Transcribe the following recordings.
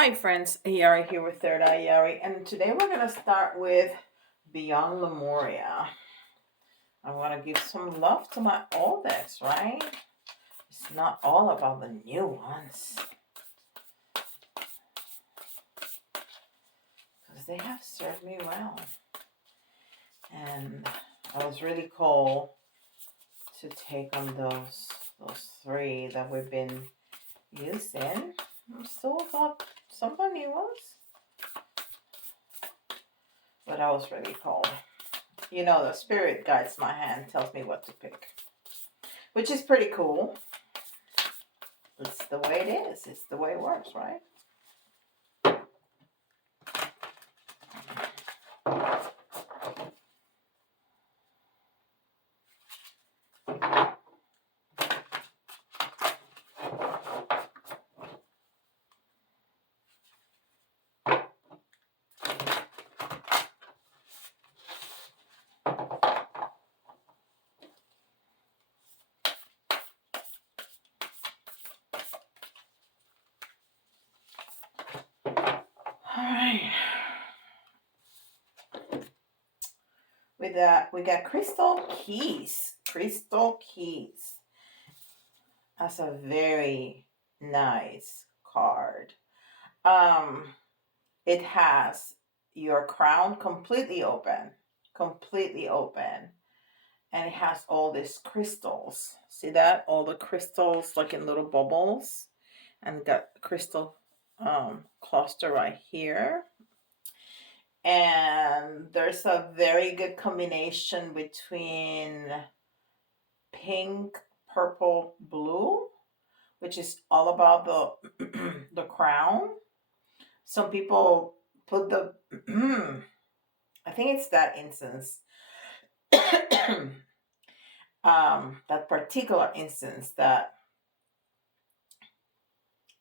Hi friends, Yari here with Third Eye Yari, and today we're going to start with Beyond Lemuria. I want to give some love to my old decks, right? It's not all about the new ones, because they have served me well. And I was really cool to take on those three that we've been using. I still got some new ones, but I was really cold. You know, the spirit guides my hand, tells me what to pick, which is pretty cool. It's the way it is. It's the way it works, right? All right. With that, we got Crystal Keys. Crystal Keys. That's a very nice card. It has your crown completely open, and it has all these crystals. See that? All the crystals like in little bubbles, and got crystal cluster right here. And there's a very good combination between pink, purple, blue, which is all about the the crown. Some people put the I think it's that instance that particular instance that,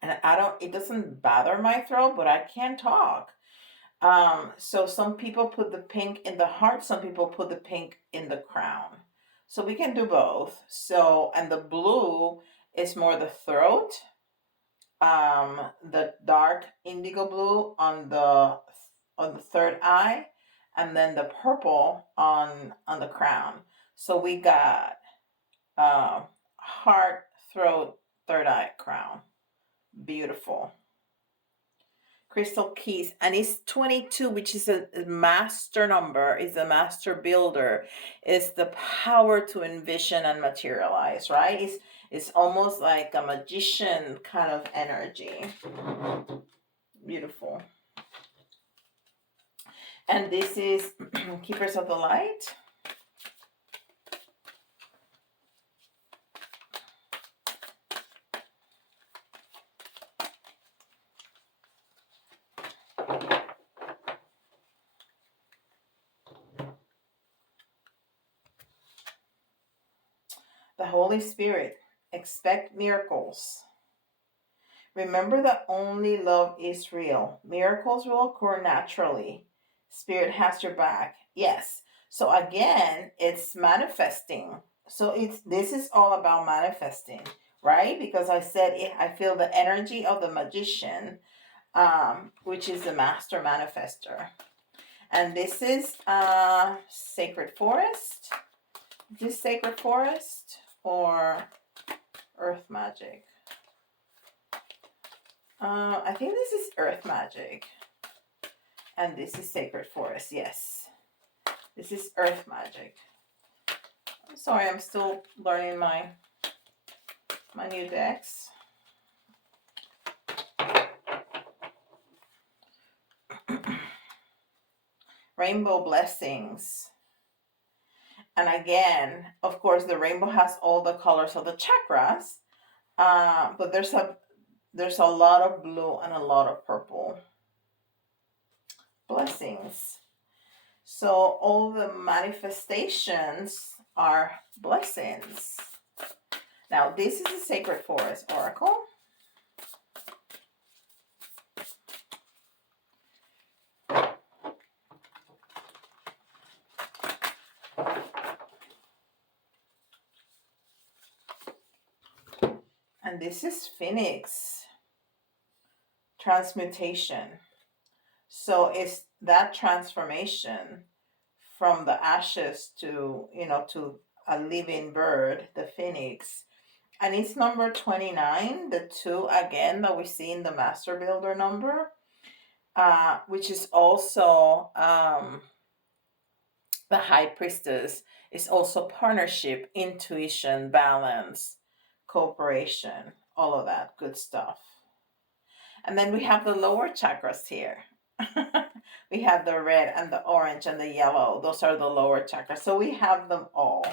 and I don't, it doesn't bother my throat, but I can talk. So some people put the pink in the heart, some people put the pink in the crown. So we can do both. So, and the blue is more the throat, the dark indigo blue on the third eye, and then the purple on the crown. So we got heart, throat, third eye, crown. Beautiful. Crystal Keys, and it's 22, which is a master number, is a master builder. It's the power to envision and materialize, right? It's almost like a magician kind of energy. Beautiful. And this is Keepers of the Light. The Holy Spirit. Expect miracles. Remember that only love is real. Miracles will occur naturally. Spirit has your back. Yes. So again, it's manifesting. So this is all about manifesting, right? Because I said I feel the energy of the magician, which is the master manifester. And this is Sacred Forest. Is this Sacred Forest or Earth Magic? I think this is Earth Magic. And this is Sacred Forest, yes. This is Earth Magic. I'm sorry, I'm still learning my new decks. Rainbow Blessings. And again, of course, the rainbow has all the colors of the chakras, but there's a lot of blue and a lot of purple. Blessings. So all the manifestations are blessings. Now, this is a Sacred Forest Oracle. And this is Phoenix. transmutation. So it's that transformation from the ashes to, to a living bird, the phoenix. And it's number 29, the 2 again that we see in the Master Builder number, which is also the High Priestess. Is also partnership, intuition, balance, cooperation, all of that good stuff. And then we have the lower chakras here. We have the red and the orange and the yellow. Those are the lower chakras. So we have them all.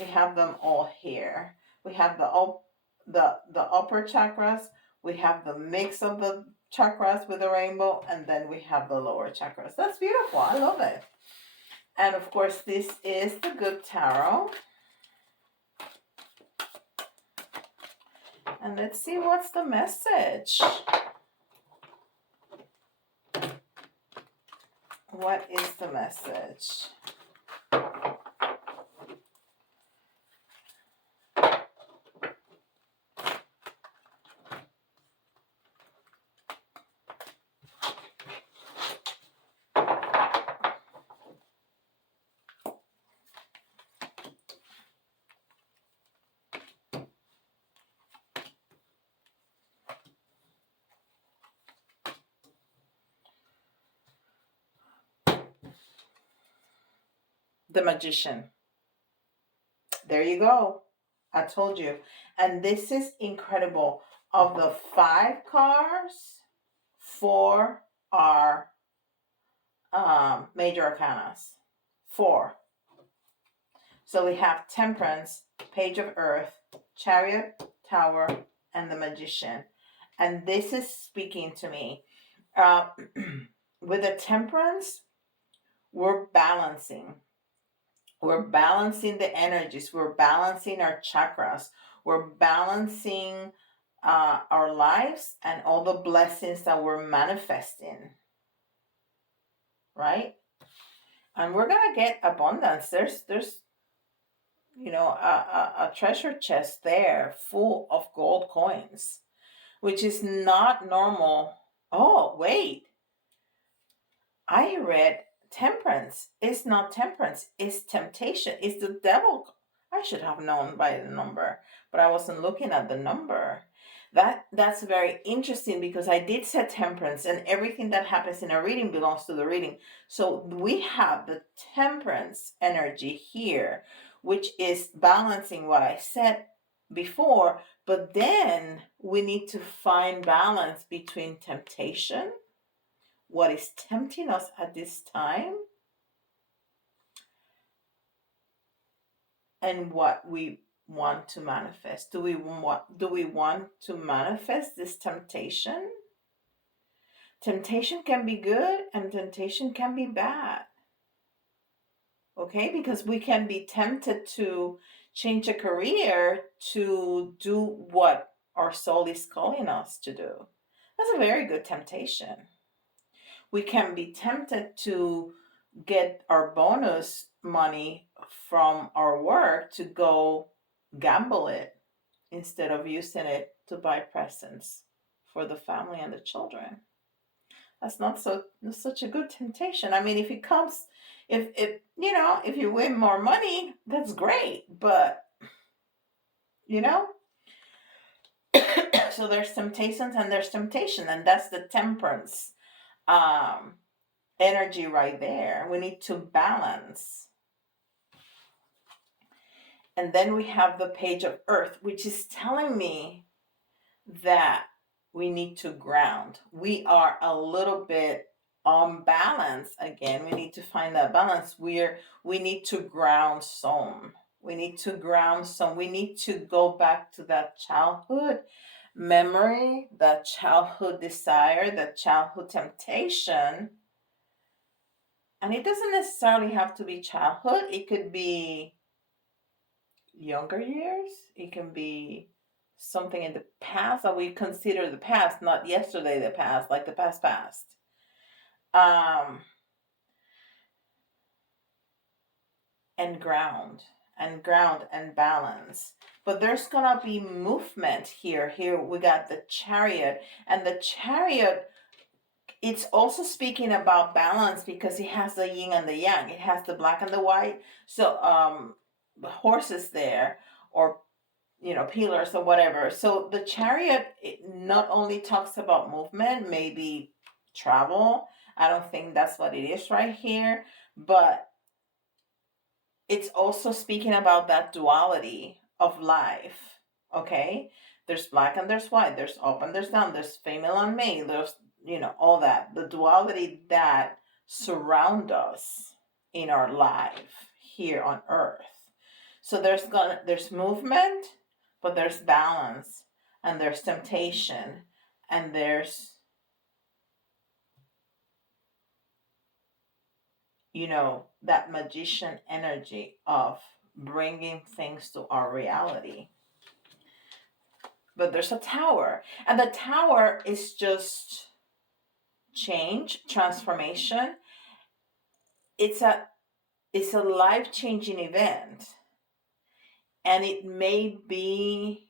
We have them all here. We have the upper chakras. We have the mix of the chakras with the rainbow, and then we have the lower chakras. That's beautiful. I love it. And of course, this is the Good Tarot. And let's see what's the message. What is the message? The Magician. There you go. I told you. And this is incredible. Of the 5 cards, 4 are major arcanas. 4. So we have Temperance, Page of Earth, Chariot, Tower, and the Magician. And this is speaking to me. With the Temperance, we're balancing. We're balancing the energies. We're balancing our chakras. We're balancing our lives and all the blessings that we're manifesting. Right? And we're going to get abundance. There's a treasure chest there full of gold coins, which is not normal. Oh, wait. I read temperance. It's not temperance. It's temptation. It's the devil. I should have known by the number, but I wasn't looking at the number. That's very interesting because I did say temperance, and everything that happens in a reading belongs to the reading. So we have the temperance energy here, which is balancing what I said before, but then we need to find balance between temptation, what is tempting us at this time, and what we want to manifest. Do we want to manifest this temptation? Temptation can be good and temptation can be bad. Okay? Because we can be tempted to change a career to do what our soul is calling us to do. That's a very good temptation. We can be tempted to get our bonus money from our work to go gamble it instead of using it to buy presents for the family and the children. That's not such a good temptation. I mean, if it comes, if you win more money, that's great, but so there's temptations and there's temptation, and that's the temperance energy right there. We need to balance. And then we have the Page of Earth, which is telling me that we need to ground. We are a little bit unbalanced again. We need to find that balance. We need to ground some. We need to ground some. We need to go back to that childhood memory, that childhood desire, that childhood temptation. And it doesn't necessarily have to be childhood. It could be younger years. It can be something in the past that we consider the past, not yesterday, the past, like the past. And ground. and ground and balance. But there's gonna be movement here. Here we got the Chariot, and the Chariot, it's also speaking about balance because it has the yin and the yang. It has the black and the white. So the horses there, or pillars or whatever. So the Chariot, it not only talks about movement, maybe travel. I don't think that's what it is right here, but it's also speaking about that duality of life. Okay, there's black and there's white, there's up and there's down, there's female and male, there's all that, the duality that surround us in our life here on earth. So there's movement, but there's balance, and there's temptation, and there's that magician energy of bringing things to our reality. But there's a tower, and the tower is just change, transformation. It's a life-changing event, and it may be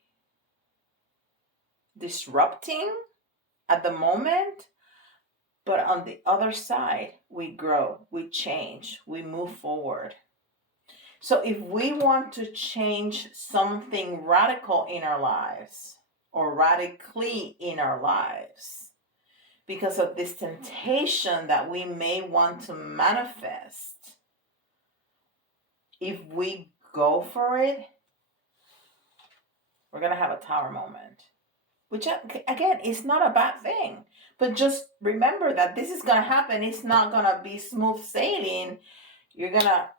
disrupting at the moment, but on the other side, we grow, we change, we move forward. So if we want to change something radical in our lives, or radically in our lives, because of this temptation that we may want to manifest, if we go for it, we're going to have a tower moment. Which, again, is not a bad thing. But just remember that this is going to happen. It's not going to be smooth sailing. You're going to,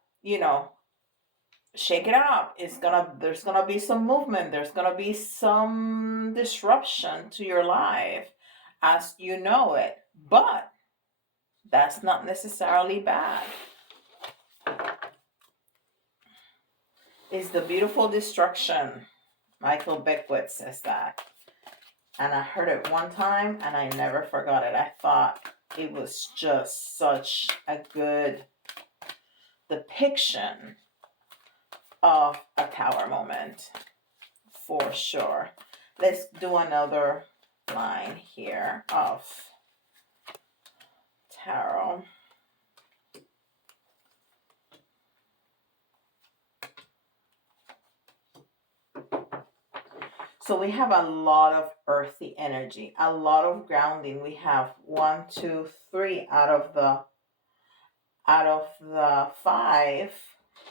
shake it up. There's going to be some movement. There's going to be some disruption to your life as you know it. But that's not necessarily bad. It's the beautiful destruction. Michael Beckwith says that. And I heard it one time and I never forgot it. I thought it was just such a good depiction of a tower moment, for sure. Let's do another line here of tarot. So we have a lot of earthy energy, a lot of grounding. We have 1, 2, 3 out of the 5,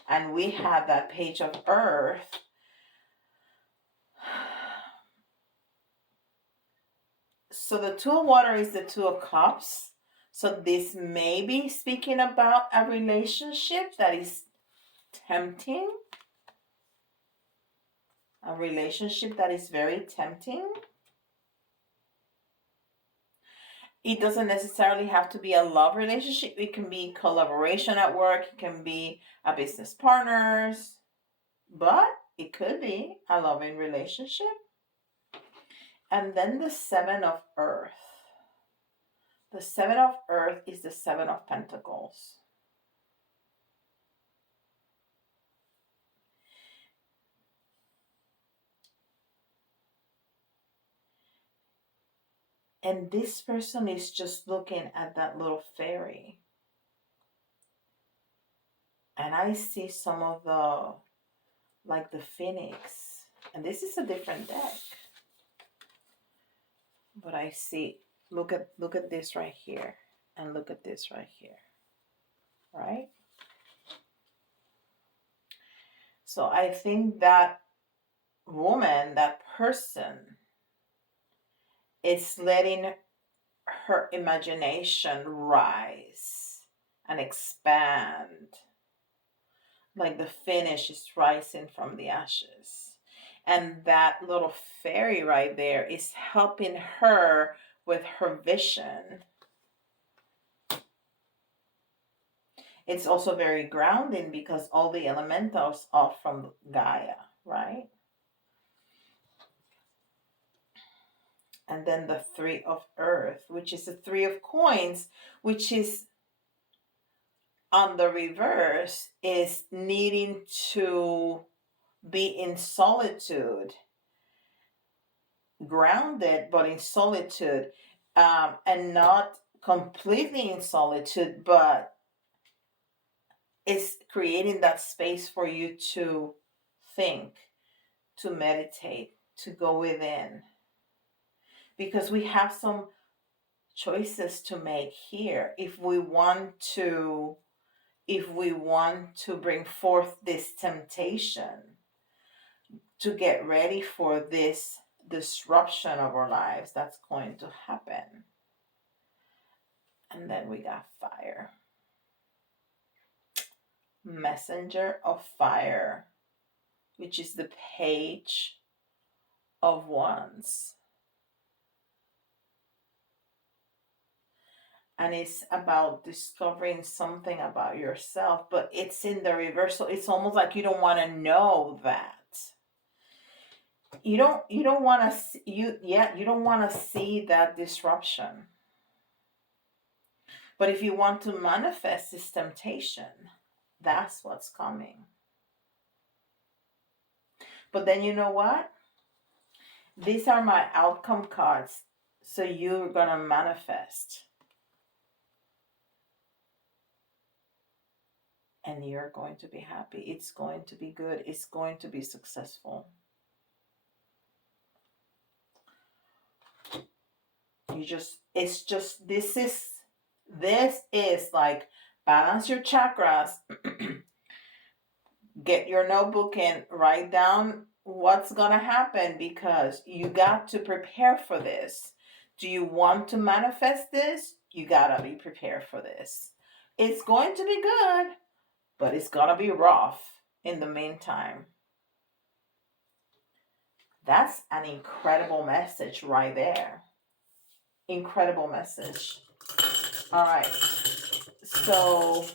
and we have that page of earth. So the 2 of water is the 2 of cups. So this may be speaking about a relationship that is tempting. A relationship that is very tempting. It doesn't necessarily have to be a love relationship. It can be collaboration at work. It can be a business partners. But it could be a loving relationship. And then the 7 of earth. The 7 of earth is the 7 of pentacles. And this person is just looking at that little fairy. And I see some of the phoenix. And this is a different deck. But I see, look at this right here. And look at this right here. Right? So I think that woman, that person, is letting her imagination rise and expand. Like the phoenix is rising from the ashes. And that little fairy right there is helping her with her vision. It's also very grounding because all the elementals are from Gaia, right? And then the 3 of earth, which is the 3 of coins, which is on the reverse is needing to be in solitude, grounded, but in solitude, and not completely in solitude, but it's creating that space for you to think, to meditate, to go within. Because we have some choices to make here if we want to bring forth this temptation to get ready for this disruption of our lives that's going to happen. And then we got fire. Messenger of fire, which is the page of wands. And it's about discovering something about yourself, but it's in the reversal. It's almost like you don't want to know that. You don't want to you don't want to see that disruption. But if you want to manifest this temptation, that's what's coming. But then you know what? These are my outcome cards. So you're going to manifest. And you're going to be happy. It's going to be good. It's going to be successful. This is like balance your chakras. Get your notebook and write down what's going to happen, because you got to prepare for this. Do you want to manifest this? You got to be prepared for this. It's going to be good, but it's going to be rough in the meantime. That's an incredible message right there. Incredible message. All right. So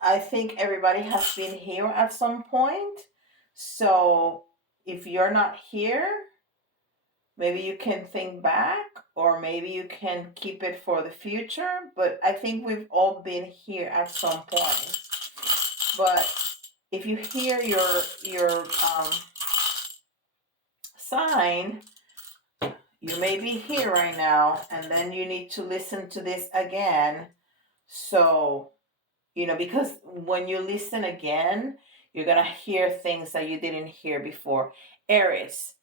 I think everybody has been here at some point. So if you're not here, maybe you can think back, or maybe you can keep it for the future. But I think we've all been here at some point. But if you hear your sign, you may be here right now, and then you need to listen to this again. So, because when you listen again, you're going to hear things that you didn't hear before. Aries.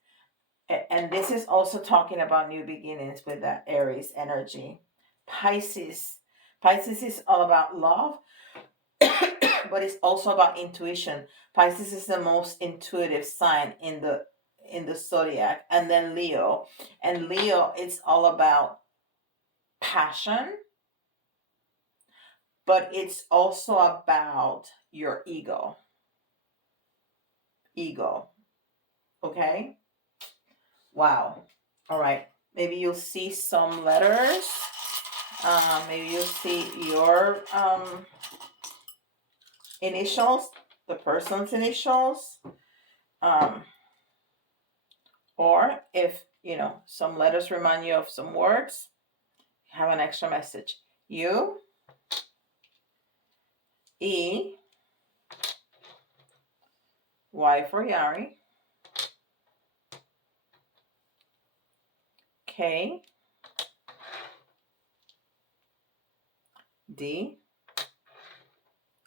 And this is also talking about new beginnings with that Aries energy. Pisces. Pisces is all about love, but it's also about intuition. Pisces is the most intuitive sign in the zodiac. And then Leo. And Leo, it's all about passion, but it's also about your ego. Okay? Wow. All right. Maybe you'll see some letters. Maybe you'll see your initials, the person's initials. Or if, some letters remind you of some words, have an extra message. U, E, Y for Yari, K, D.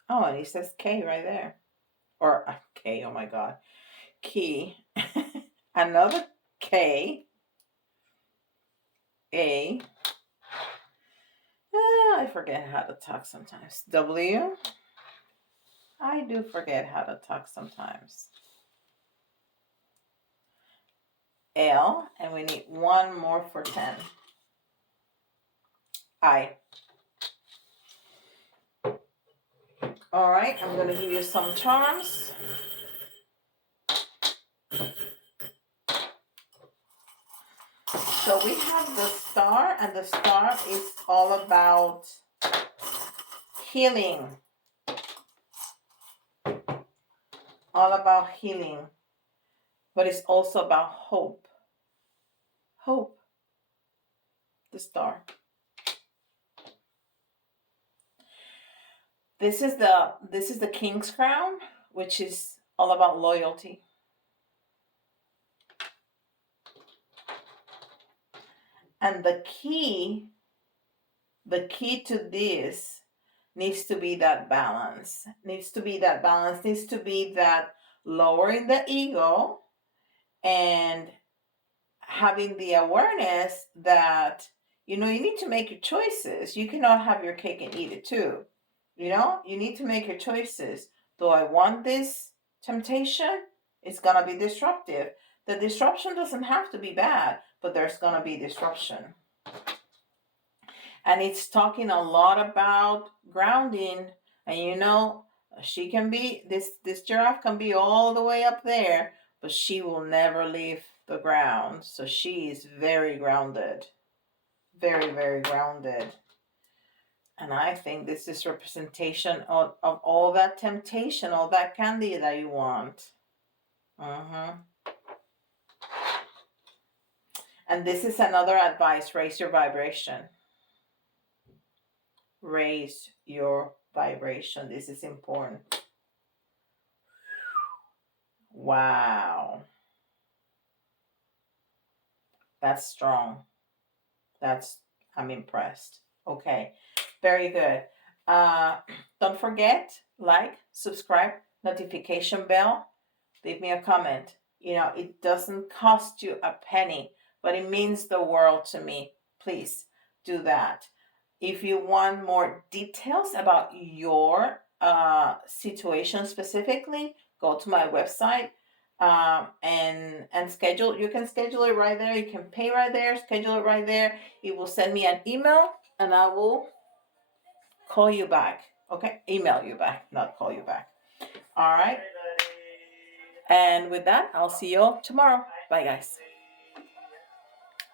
Oh, and he says K right there. Or K, oh my God. Key. Another K. A. I forget how to talk sometimes. W. I do forget how to talk sometimes. L. And we need one more for 10. I. All right, I'm going to give you some charms. So we have the star, and the star is all about healing. All about healing. But it's also about hope. Hope. The star. This is the King's Crown, which is all about loyalty. And the key to this needs to be that balance. Needs to be that lowering the ego and having the awareness that, you need to make your choices. You cannot have your cake and eat it too. You need to make your choices. Do I want this temptation? It's going to be disruptive. The disruption doesn't have to be bad, but there's going to be disruption. And it's talking a lot about grounding. And she can be, this giraffe can be all the way up there, but she will never leave the ground. So she is very grounded. Very, very grounded. And I think this is representation of all that temptation, all that candy that you want. And this is another advice: raise your vibration. Raise your vibration. This is important. Wow. That's strong. I'm impressed. Okay. Very good. Don't forget, like, subscribe, notification bell, leave me a comment. It doesn't cost you a penny, but it means the world to me. Please do that. If you want more details about your situation specifically, go to my website and schedule. You can schedule it right there. You can pay right there, schedule it right there. It will send me an email and I will call you back. Okay? Email you back, not call you back. All right? And with that, I'll see you all tomorrow. Bye, guys.